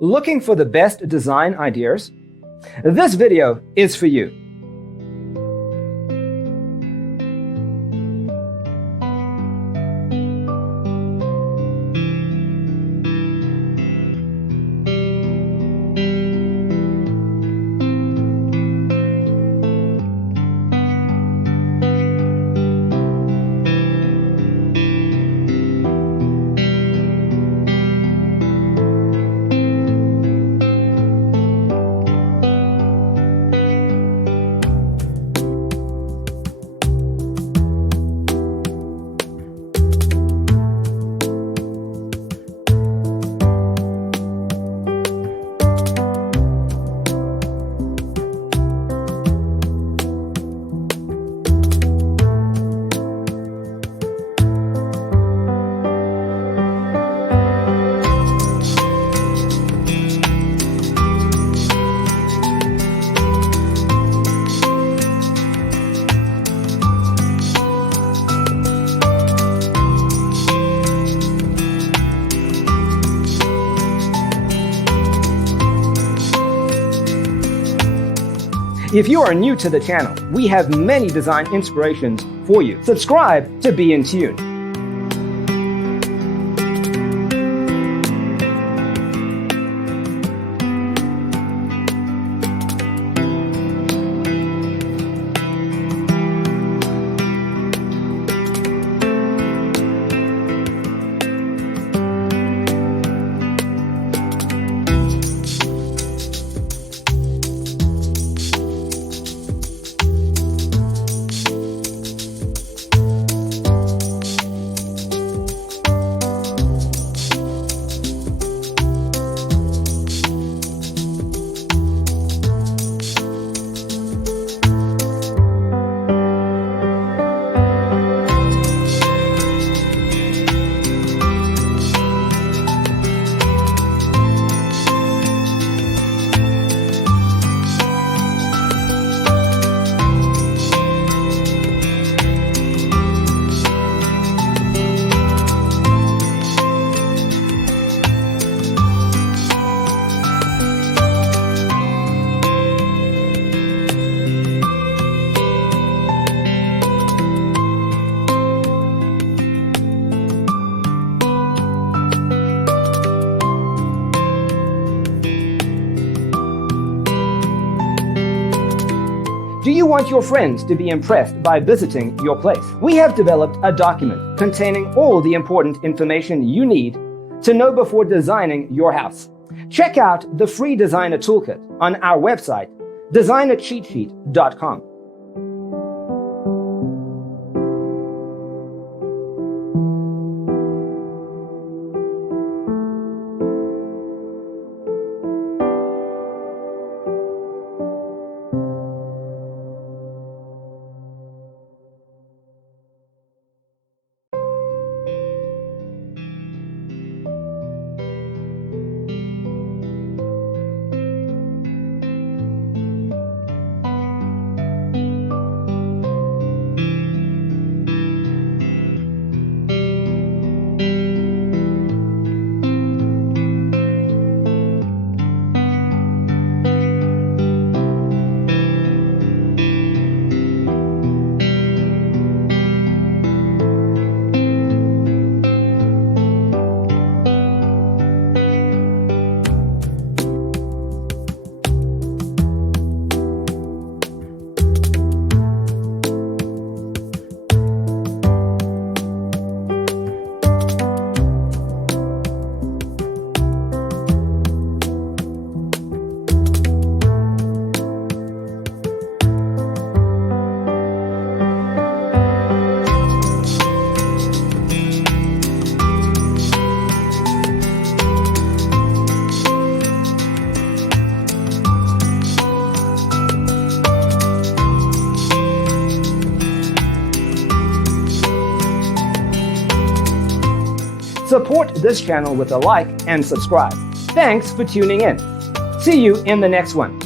Looking for the best design ideas? This video is for you. If you are new to the channel, we have many design inspirations for you. Subscribe to be in tune. Do you want your friends to be impressed by visiting your place? We have developed a document containing all the important information you need to know before designing your house. Check out the free designer toolkit on our website, designercheatsheet.com. Support this channel with a like and subscribe. Thanks for tuning in. See you in the next one.